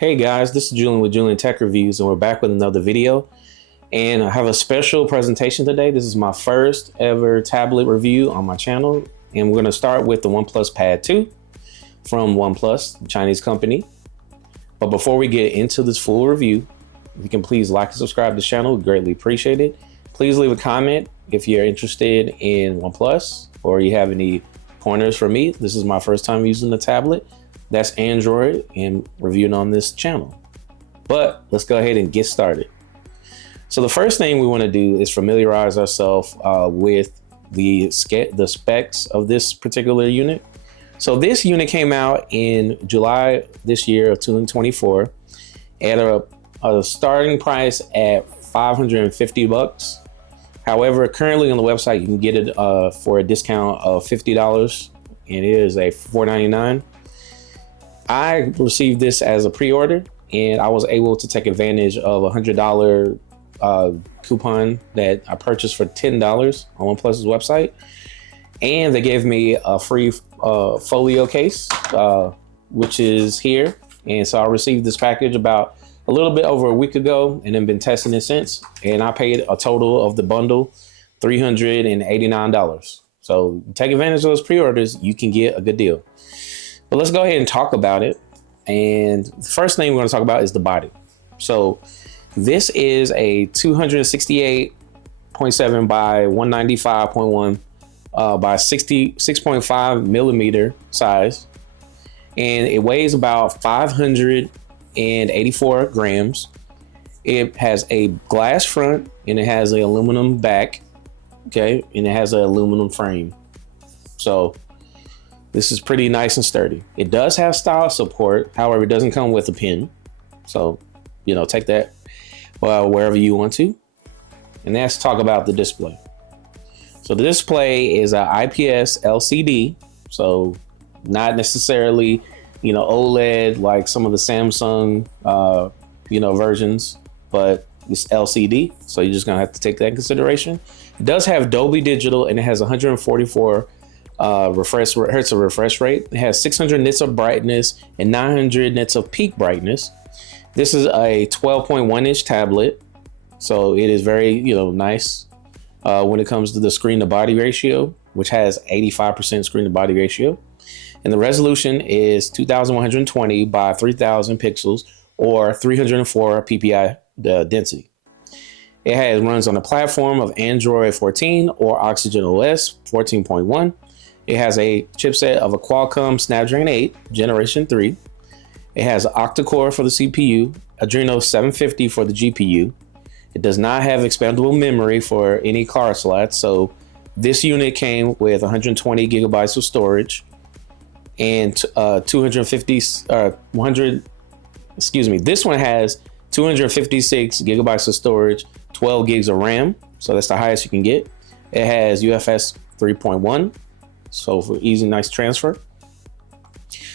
Hey guys, this is Julian with Julian Tech Reviews, and we're back with another video. And I have a special presentation today. This is my first ever tablet review on my channel, and we're going to start with the OnePlus Pad 2 from OnePlus, the Chinese company. But before we get into this full review, if you can please like and subscribe to the channel, we'd greatly appreciate it. Please leave a comment if you're interested in OnePlus or you have any pointers for me. This is my first time using the tablet. That's Android and reviewing on this channel. But let's go ahead and get started. So the first thing we want to do is familiarize ourselves with the specs of this particular unit. So this unit came out in July this year of 2024 at a starting price at 550 bucks. However, currently on the website, you can get it for a discount of $50, and it is a $499. I received this as a pre-order, and I was able to take advantage of a $100 coupon that I purchased for $10 on OnePlus's website. And they gave me a free folio case, which is here. And so I received this package about a little bit over a week ago and then been testing it since. And I paid a total of the bundle $389. So take advantage of those pre-orders, you can get a good deal. But let's go ahead and talk about it. And the first thing we're going to talk about is the body. So this is a 268.7 by 195.1 by 66.5 millimeter size. And it weighs about 584 grams. It has a glass front and it has an aluminum back. Okay. And it has an aluminum frame. So this is pretty nice and sturdy. It does have style support. However, it doesn't come with a pin. So, take that wherever you want to. And let's talk about the display. So the display is an IPS LCD. So not necessarily, OLED like some of the Samsung, versions, but it's LCD. So you're just gonna have to take that in consideration. It does have Dolby Digital and it has 144 hertz of refresh rate. It has 600 nits of brightness and 900 nits of peak brightness. This is a 12.1 inch tablet, so it is very nice when it comes to the screen to body ratio, which has 85% screen to body ratio, and the resolution is 2120 by 3000 pixels or 304 ppi density. It runs on a platform of Android 14 or Oxygen OS 14.1. It has a chipset of a Qualcomm Snapdragon 8 Generation 3. It has an octa-core for the CPU, Adreno 750 for the GPU. It does not have expandable memory for any card slots, so this unit came with 120 gigabytes of storage and this one has 256 gigabytes of storage, 12 gigs of RAM, so that's the highest you can get. It has UFS 3.1. So for easy, nice transfer.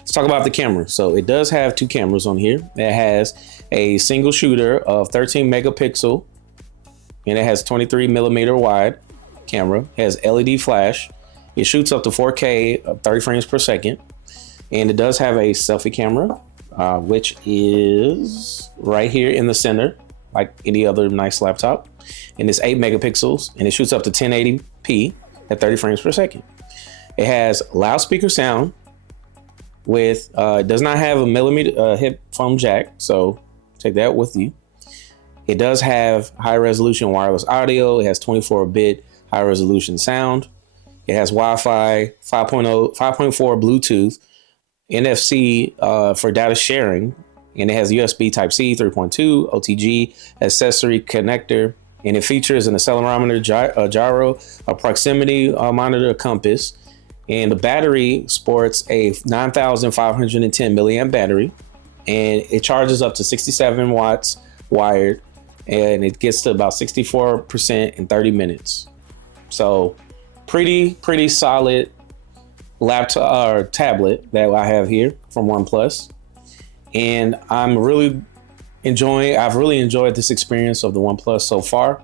Let's talk about the camera. So it does have two cameras on here. It has a single shooter of 13 megapixel and it has 23 millimeter wide camera. It has LED flash. It shoots up to 4K 30 frames per second. And it does have a selfie camera, which is right here in the center, like any other nice laptop. And it's 8 megapixels and it shoots up to 1080p at 30 frames per second. It has loudspeaker sound with, it does not have a millimeter headphone jack, so take that with you. It does have high resolution wireless audio. It has 24-bit high resolution sound. It has Wi-Fi 5.0, 5.4 Bluetooth, NFC for data sharing, and it has USB Type-C 3.2, OTG, accessory connector, and it features an accelerometer, gyro, a proximity monitor, a compass. And the battery sports a 9,510 milliamp battery, and it charges up to 67 watts wired, and it gets to about 64% in 30 minutes. So pretty solid laptop or tablet that I have here from OnePlus. And I've really enjoyed this experience of the OnePlus so far.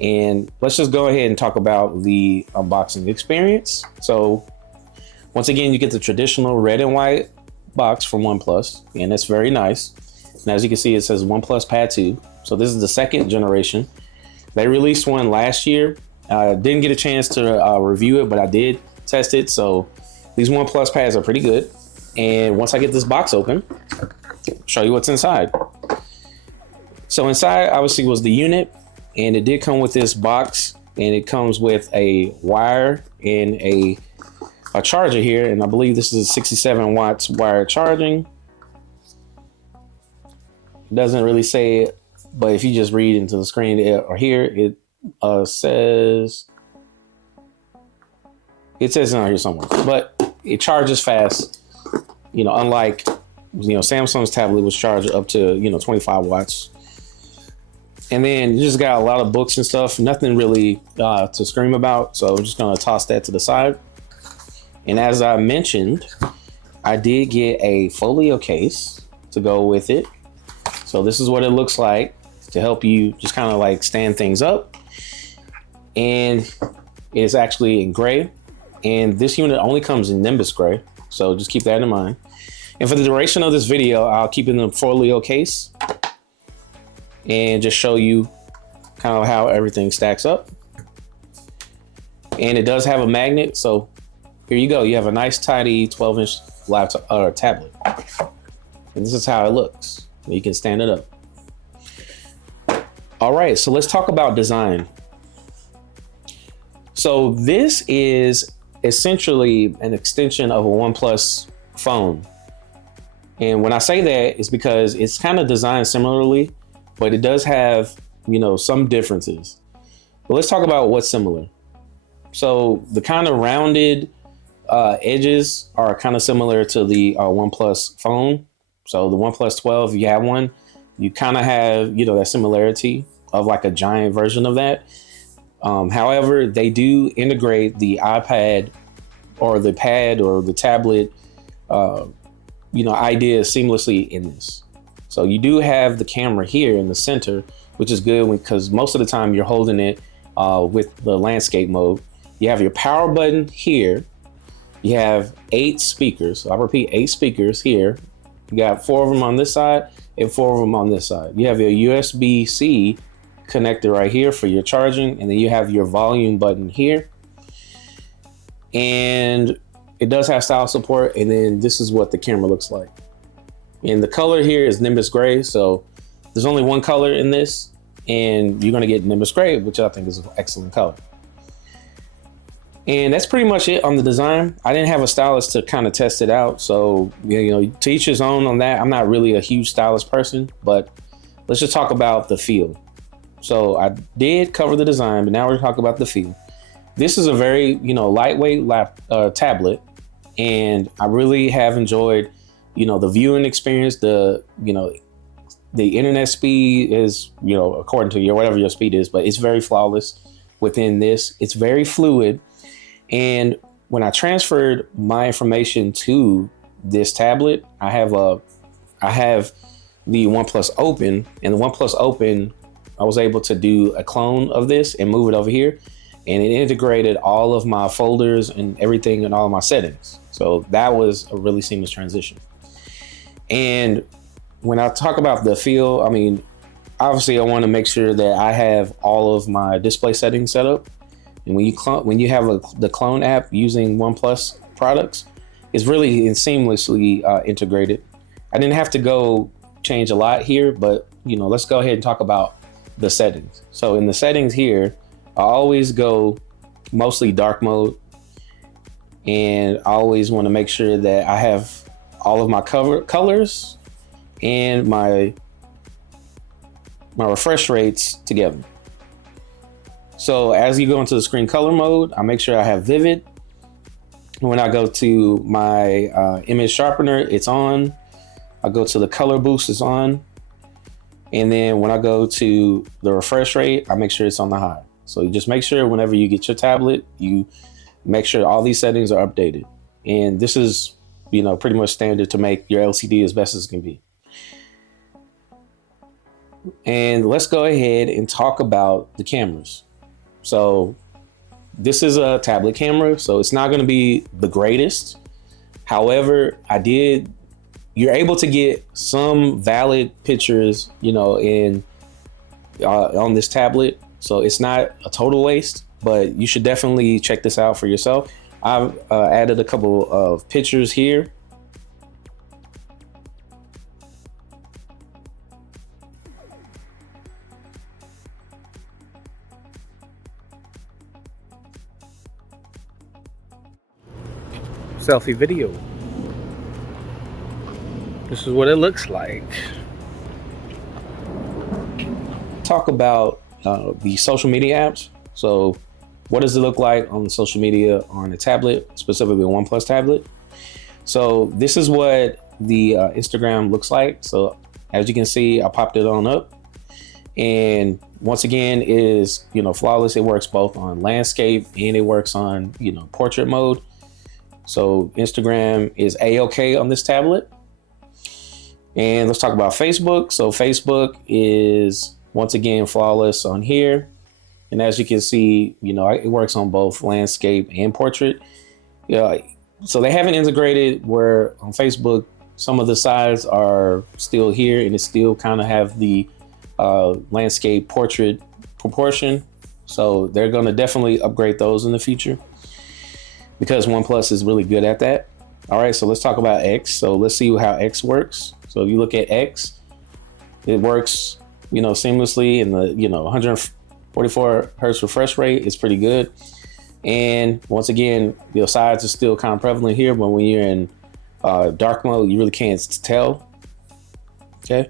And let's just go ahead and talk about the unboxing experience. So once again, you get the traditional red and white box from OnePlus, and it's very nice. Now, as you can see, it says OnePlus Pad 2. So this is the second generation. They released one last year. I didn't get a chance to review it, but I did test it. So these OnePlus Pads are pretty good. And once I get this box open, I'll show you what's inside. So inside obviously was the unit, and it did come with this box, and it comes with a wire and a charger here. And I believe this is 67 watts wire charging. It doesn't really say it, but if you just read into the screen or here, it says it on here somewhere, but it charges fast. You know, unlike Samsung's tablet was charged up to 25 watts. And then you just got a lot of books and stuff. Nothing really to scream about, so I'm just gonna toss that to the side. And as I mentioned, I did get a folio case to go with it. So this is what it looks like to help you just kind of like stand things up. And it's actually in gray. And this unit only comes in Nimbus gray. So just keep that in mind. And for the duration of this video, I'll keep it in the folio case and just show you kind of how everything stacks up. And it does have a magnet. So here you go. You have a nice tidy 12-inch laptop or tablet. And this is how it looks. You can stand it up. All right, so let's talk about design. So this is essentially an extension of a OnePlus phone. And when I say that, it's because it's kind of designed similarly, but it does have, some differences. But let's talk about what's similar. So the kind of rounded edges are kind of similar to the OnePlus phone. So the OnePlus 12, if you have one, you kind of have, that similarity of like a giant version of that. However, they do integrate the iPad or the pad or the tablet, idea seamlessly in this. So you do have the camera here in the center, which is good because most of the time you're holding it with the landscape mode. You have your power button here. You have 8 speakers. So I repeat, 8 speakers here. You got 4 of them on this side and 4 of them on this side. You have your USB-C connector right here for your charging, and then you have your volume button here. And it does have style support, and then this is what the camera looks like. And the color here is Nimbus gray, so there's only one color in this, and you're gonna get Nimbus gray, which I think is an excellent color. And that's pretty much it on the design. I didn't have a stylus to kind of test it out. So, to each his own on that. I'm not really a huge stylus person, but let's just talk about the feel. So I did cover the design, but now we're talking about the feel. This is a very, lightweight tablet. And I really have enjoyed, the viewing experience, the internet speed is, according to whatever your speed is, but it's very flawless within this. It's very fluid. And when I transferred my information to this tablet, I have the OnePlus Open, and the OnePlus Open, I was able to do a clone of this and move it over here, and it integrated all of my folders and everything and all of my settings. So that was a really seamless transition. And when I talk about the feel, obviously I want to make sure that I have all of my display settings set up. And when you have the clone app using OnePlus products, it's really seamlessly integrated. I didn't have to go change a lot here, but let's go ahead and talk about the settings. So in the settings here, I always go mostly dark mode, and I always want to make sure that I have all of my colors and my refresh rates together. So as you go into the screen color mode, I make sure I have vivid. When I go to my image sharpener, it's on. I go to the color boost, it's on. And then when I go to the refresh rate, I make sure it's on the high. So you just make sure whenever you get your tablet, you make sure all these settings are updated. And this is, pretty much standard to make your LCD as best as it can be. And let's go ahead and talk about the cameras. So this is a tablet camera, so it's not going to be the greatest. However, I did you're able to get some valid pictures, in on this tablet. So it's not a total waste, but you should definitely check this out for yourself. I've added a couple of pictures here. Selfie video. This is what it looks like. Talk about the social media apps. So what does it look like on the social media on a tablet, specifically a OnePlus tablet? So this is what the Instagram looks like. So as you can see, I popped it on up, and once again is flawless. It works both on landscape and it works on portrait mode. So Instagram is a-okay on this tablet. And let's talk about Facebook. So Facebook is once again flawless on here. And as you can see, it works on both landscape and portrait. So they haven't integrated where on Facebook, some of the sides are still here and it still kind of have the landscape portrait proportion. So they're going to definitely upgrade those in the future because OnePlus is really good at that. All right, so let's talk about X. So let's see how X works. So if you look at X, it works, seamlessly in the, 144 hertz refresh rate is pretty good. And once again, the sides are still kind of prevalent here, but when you're in dark mode, you really can't tell. Okay.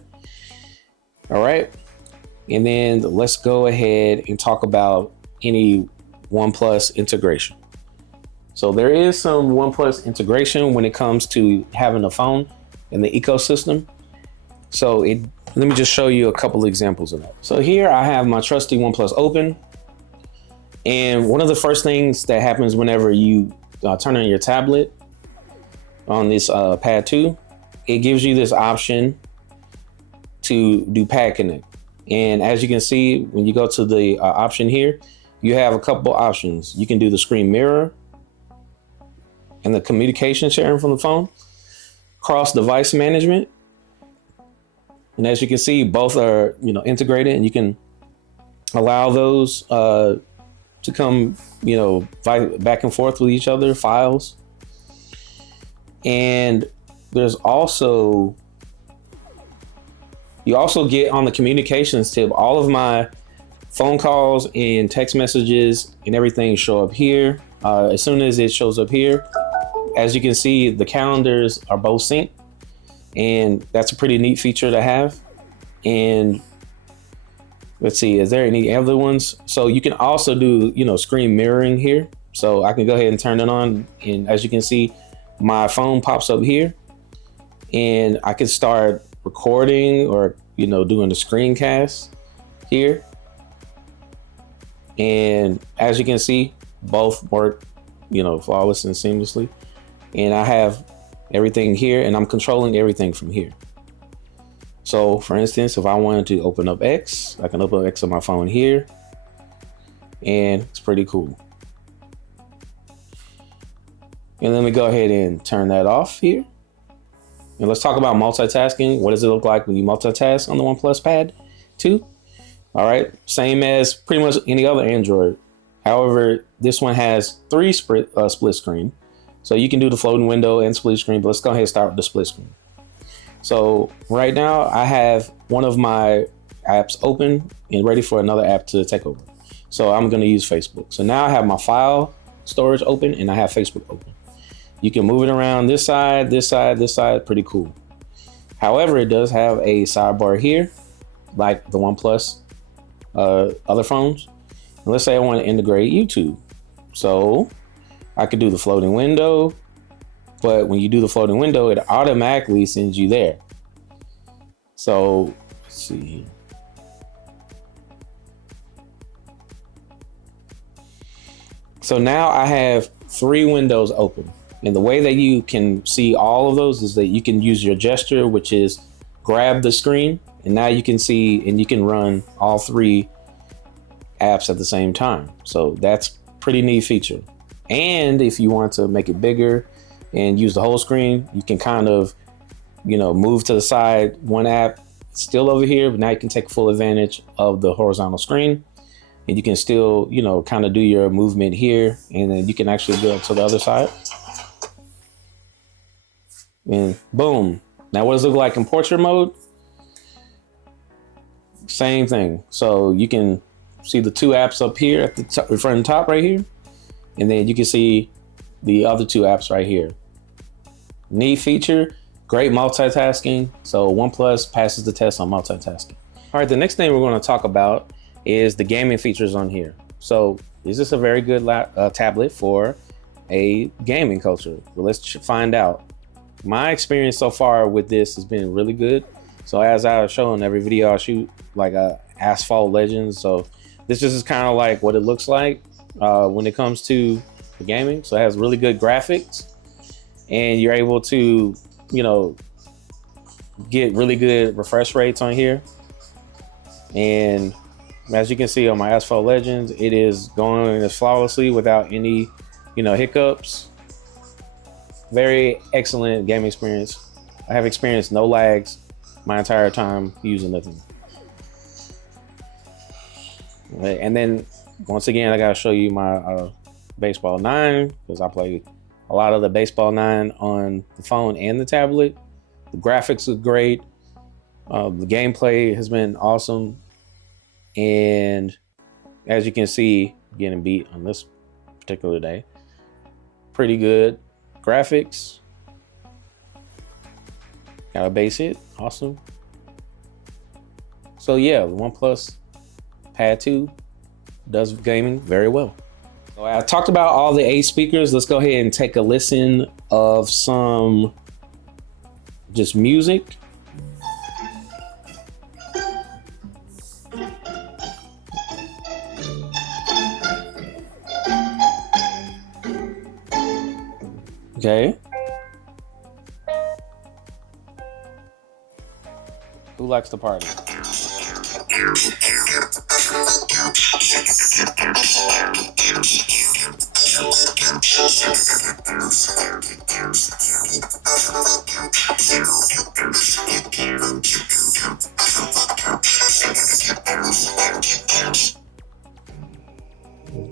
All right. And then let's go ahead and talk about any OnePlus integration. So there is some OnePlus integration when it comes to having a phone in the ecosystem. So let me just show you a couple examples of that. So here I have my trusty OnePlus open. And one of the first things that happens whenever you turn on your tablet on this Pad 2, it gives you this option to do Pad Connect. And as you can see, when you go to the option here, you have a couple options. You can do the screen mirror and the communication sharing from the phone, cross device management. And as you can see, both are, integrated, and you can allow those to come, back and forth with each other, files. And there's also, you also get on the communications tab, all of my phone calls and text messages and everything show up here. As soon as it shows up here, as you can see, the calendars are both synced, and that's a pretty neat feature to have. And let's see, is there any other ones? So you can also do, screen mirroring here. So I can go ahead and turn it on, and as you can see, my phone pops up here, and I can start recording or, doing the screencast here. And as you can see, both work, flawless and seamlessly. And I have everything here, and I'm controlling everything from here. So for instance, if I wanted to open up X, I can open up X on my phone here, and it's pretty cool. And let me go ahead and turn that off here. And let's talk about multitasking. What does it look like when you multitask on the OnePlus Pad 2? All right, same as pretty much any other Android. However, this one has three split screen. So you can do the floating window and split screen, but let's go ahead and start with the split screen. So right now I have one of my apps open and ready for another app to take over. So I'm going to use Facebook. So now I have my file storage open and I have Facebook open. You can move it around this side, this side, this side, pretty cool. However, it does have a sidebar here, like the OnePlus other phones. And let's say I want to integrate YouTube. So I could do the floating window, but when you do the floating window, it automatically sends you there. So let's see here. So now I have 3 windows open. And the way that you can see all of those is that you can use your gesture, which is grab the screen. And now you can see and you can run all 3 apps at the same time. So that's pretty neat feature. And if you want to make it bigger and use the whole screen, you can kind of move to the side. One app still over here, but now you can take full advantage of the horizontal screen, and you can still, kind of do your movement here, and then you can actually go to the other side. And boom. Now what does it look like in portrait mode? Same thing. So you can see the two apps up here at the top, in front and top right here. And then you can see the other two apps right here. Neat feature, great multitasking. So OnePlus passes the test on multitasking. All right, the next thing we're going to talk about is the gaming features on here. So is this a very good tablet for a gaming culture? Well, let's find out. My experience so far with this has been really good. So as I show in every video I shoot, like Asphalt Legends. So this just is kind of like what it looks like when it comes to the gaming. So it has really good graphics, and you're able to, get really good refresh rates on here. And as you can see on my Asphalt Legends, it is going as flawlessly without any, hiccups. Very excellent gaming experience. I have experienced no lags my entire time using nothing. And then once again, I gotta show you my Baseball 9, because I play a lot of the Baseball 9 on the phone and the tablet. The graphics are great. The gameplay has been awesome. And as you can see, getting beat on this particular day. Pretty good graphics. Got a base hit, awesome. So yeah, the OnePlus Pad 2 does gaming very well. So I talked about all the 8 speakers. Let's go ahead and take a listen of some just music. Okay. Who likes to party?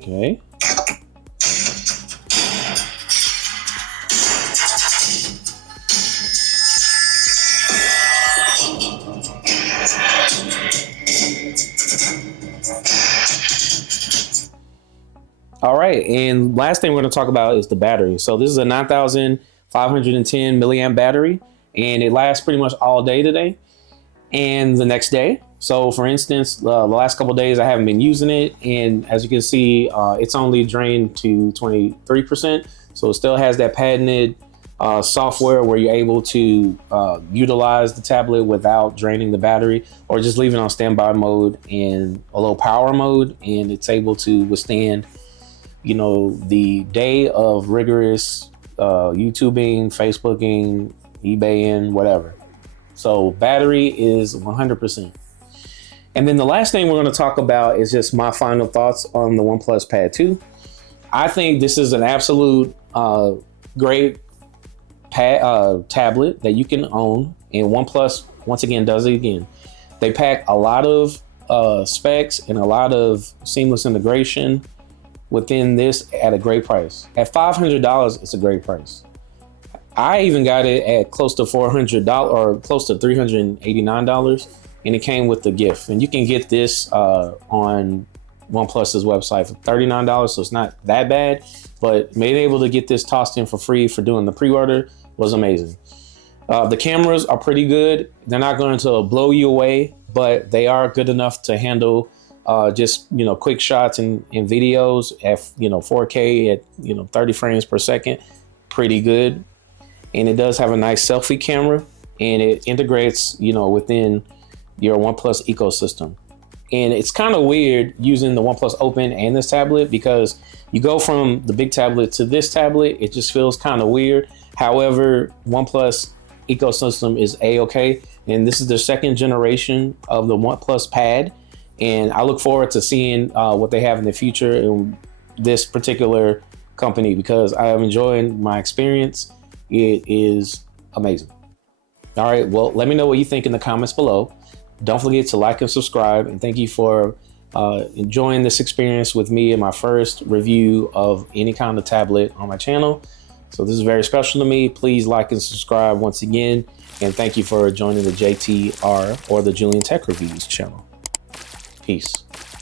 Okay. All right, and last thing we're going to talk about is the battery. So this is a 9,510 milliamp battery, and it lasts pretty much all day today and the next day. So for instance, the last couple of days I haven't been using it, and as you can see, it's only drained to 23%. So it still has that patented software where you're able to utilize the tablet without draining the battery, or just leave it on standby mode and a low power mode, and it's able to withstand the day of rigorous YouTubing, Facebooking, eBaying, whatever. So battery is 100%. And then the last thing we're going to talk about is just my final thoughts on the OnePlus Pad 2. I think this is an absolute great tablet that you can own, and OnePlus once again does it again. They pack a lot of specs and a lot of seamless integration within this at a great price. At $500, it's a great price. I even got it at close to $400 or close to $389, and it came with the gift. And you can get this on OnePlus's website for $39, so it's not that bad. But being able to get this tossed in for free for doing the pre-order was amazing. The cameras are pretty good. They're not going to blow you away, but they are good enough to handle just quick shots and videos at 4K at 30 frames per second. Pretty good. And it does have a nice selfie camera, and it integrates within your OnePlus ecosystem. And it's kind of weird using the OnePlus Open and this tablet, because you go from the big tablet to this tablet, it just feels kind of weird. However, OnePlus ecosystem is a-okay, and this is the second generation of the OnePlus Pad. And I look forward to seeing what they have in the future in this particular company, because I am enjoying my experience. It is amazing. All right, well, let me know what you think in the comments below. Don't forget to like and subscribe, and thank you for enjoying this experience with me and my first review of any kind of tablet on my channel. So this is very special to me. Please like and subscribe once again, and thank you for joining the JTR or the Julian Tech Reviews channel. Peace.